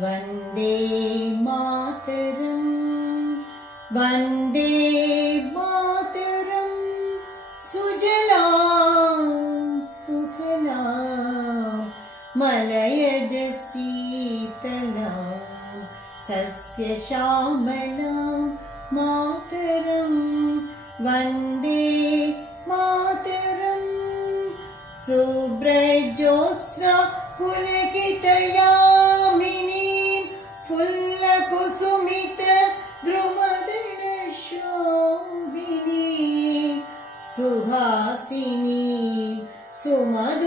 वन्दे मातरम् वन्दे मातरम् सुजलां सुफलां मलयज शीतलां सस्यश्यामलां मातरं वन्दे मातरम् शुभ्रज्योत्स्ना पुलकितयामिनीं फुल्लकुसुमित द्रुमदलशोभिनीं सुहासिनीं सुमधुरभाषिणीं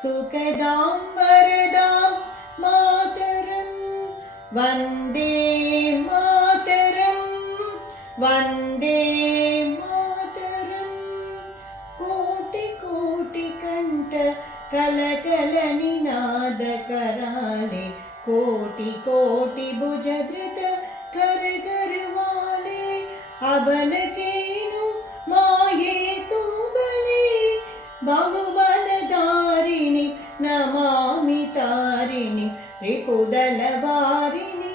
सुखदां वरदां मातरं वन्दे मातरं वन्दे कलकलनिनादकराले कोटि कोटि भुजधृत करगरवाले अबलकेनु मायेतु बले बहुबलधारिणि नमामि तारिणि रिपुदलवारिणि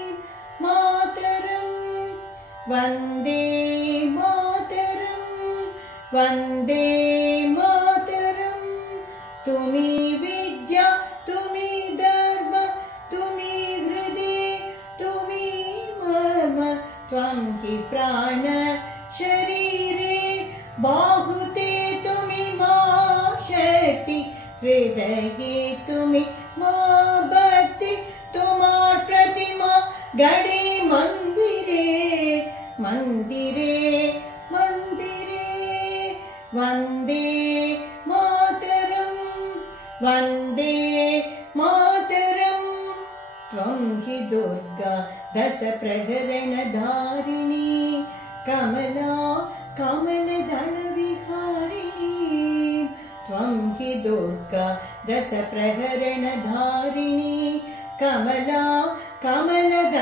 मातरं वन्दे मातरं वन्दे तुमी विद्या तुमी धर्म तुमी हृदि तुमी मम त्वं हि प्राण शरीरे बाहुते तुमी मा शक्ति हृदये तुमी मा भक्ति तुमार प्रतिमा गडे मंदिरे मंदिरे मंदिरे वन्दे वन्दे मातरं त्वं हि दुर्गा दश प्रहरणधारिणी कमला कमलदलविहारिणी त्वं हि दुर्गा दश प्रहरणधारिणी कमला कमलदलविहारिणी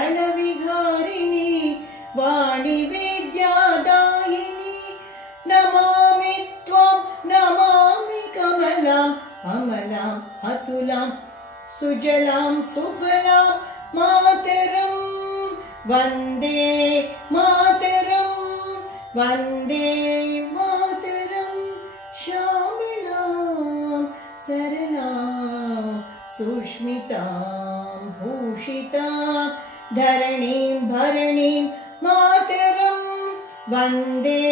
वाणी विद्यादायिनी नमामि त्वां नमामि कमलाम् अमलाम् अतुलां सुजलां सुफलां मातरं वन्दे मातरं वन्दे मातरं श्यामलां सरलां सुष्मितां भूषितां धरणीं भरणीं मातरं वन्दे